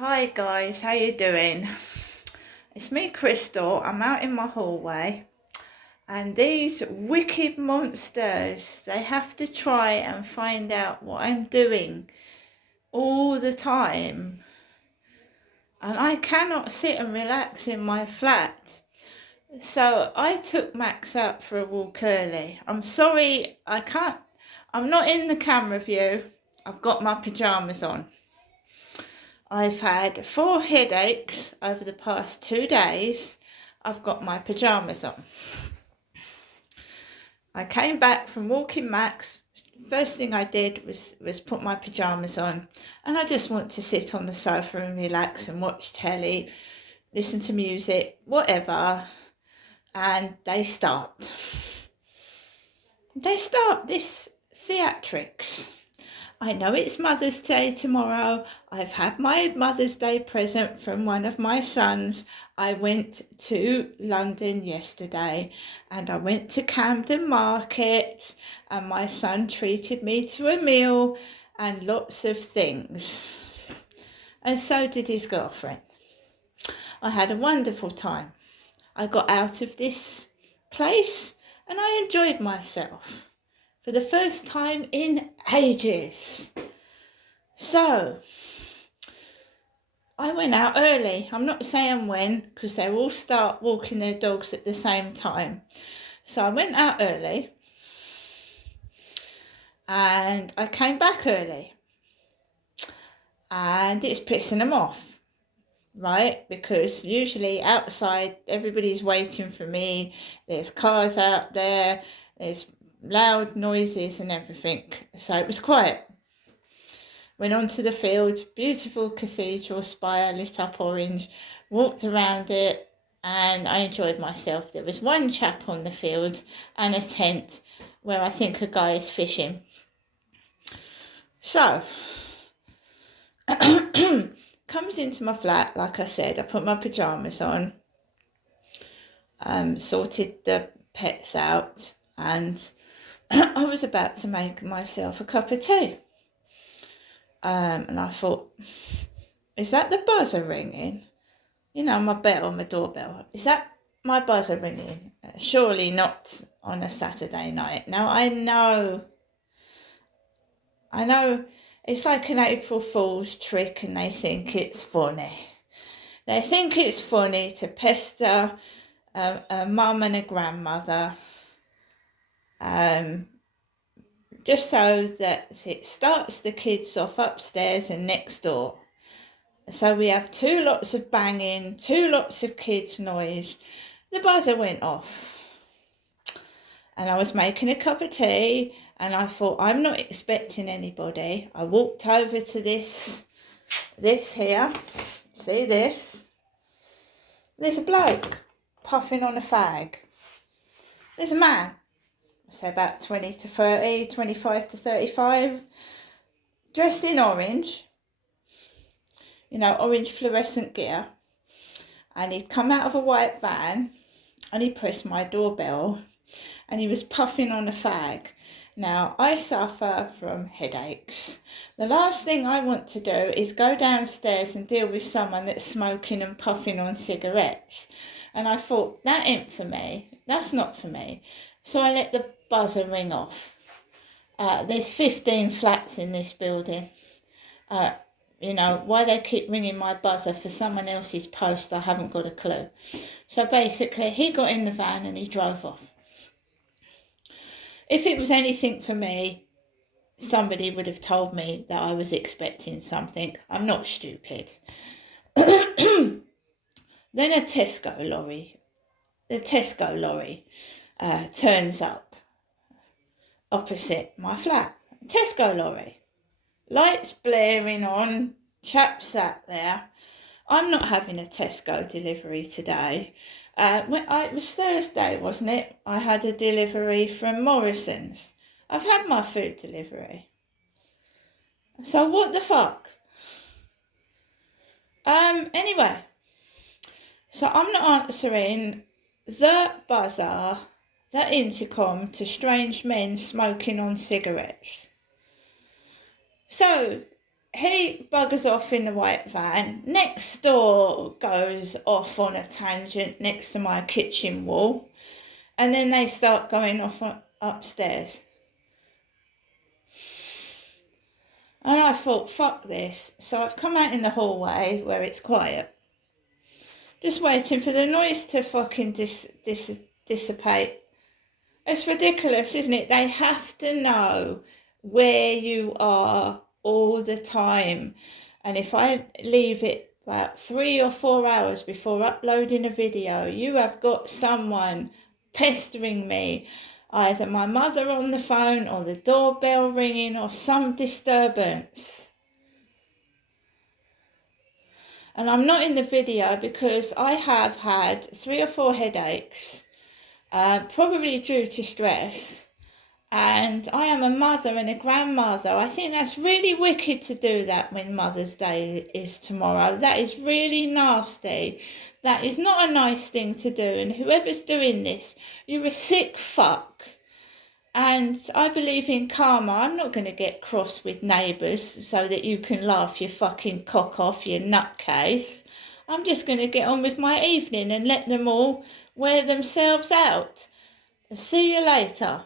Hi guys, how you doing? It's me, Crystal. I'm out in my hallway and these wicked monsters, they have to try and find out what I'm doing all the time. And I cannot sit and relax in my flat. So I took Max out for a walk early. I'm sorry, I'm not in the camera view. I've got my pyjamas on. I've had 4 headaches over the past 2 days. I've got my pyjamas on. I came back from walking Max. First thing I did was put my pyjamas on, and I just want to sit on the sofa and relax and watch telly, listen to music, whatever. And they start this theatrics. I know it's Mother's Day tomorrow. I've had my Mother's Day present from one of my sons. I went to London yesterday and I went to Camden Market and my son treated me to a meal and lots of things. And so did his girlfriend. I had a wonderful time. I got out of this place and I enjoyed myself for the first time in ages. So I went out early. I'm not saying when, because they all start walking their dogs at the same time. So I went out early and I came back early. And it's pissing them off, right? Because usually outside everybody's waiting for me. There's cars out there. There's loud noises and everything. So it was quiet. Went onto the field, beautiful cathedral spire lit up orange, walked around it and I enjoyed myself. There was one chap on the field and a tent where I think a guy is fishing. So, comes into my flat, like I said, I put my pyjamas on, sorted the pets out and I was about to make myself a cup of tea. And I thought, is that the buzzer ringing? You know, my bell, my doorbell. Is that my buzzer ringing? Surely not on a Saturday night. Now, I know it's like an April Fool's trick and they think it's funny. They think it's funny to pester a mum and a grandmother just so that it starts the kids off upstairs and next door. So we have 2 lots of banging, 2 lots of kids' noise. The buzzer went off. And I was making a cup of tea and I thought, I'm not expecting anybody. I walked over to this here. See this? There's a bloke puffing on a fag. There's a man, say about 20 to 30, 25 to 35, dressed in orange. You know, orange fluorescent gear. And he'd come out of a white van and he pressed my doorbell and he was puffing on a fag. Now, I suffer from headaches. The last thing I want to do is go downstairs and deal with someone that's smoking and puffing on cigarettes. And I thought, that ain't for me. That's not for me. So I let the buzzer ring off. There's 15 flats in this building. You know, why they keep ringing my buzzer for someone else's post, I haven't got a clue. So basically, he got in the van and he drove off. If it was anything for me, somebody would have told me that I was expecting something. I'm not stupid. Then a Tesco lorry turns up opposite my flat. Tesco lorry. Lights blaring on, chap sat there. I'm not having a Tesco delivery today. It was Thursday, wasn't it? I had a delivery from Morrison's. I've had my food delivery. So what the fuck? Anyway. So I'm not answering the buzzer, the intercom to strange men smoking on cigarettes. So he buggers off in the white van. Next door goes off on a tangent next to my kitchen wall. And then they start going off upstairs. And I thought, fuck this. So I've come out in the hallway where it's quiet. Just waiting for the noise to fucking dissipate. It's ridiculous, isn't it? They have to know where you are all the time. And if I leave it about 3 or 4 hours before uploading a video, you have got someone pestering me. Either my mother on the phone or the doorbell ringing or some disturbance. And I'm not in the video because I have had 3 or 4 headaches, probably due to stress. And I am a mother and a grandmother. I think that's really wicked to do that when Mother's Day is tomorrow. That is really nasty. That is not a nice thing to do. And whoever's doing this, you're a sick fuck. And I believe in karma. I'm not going to get cross with neighbours so that you can laugh your fucking cock off, you nutcase. I'm just going to get on with my evening and let them all wear themselves out. See you later.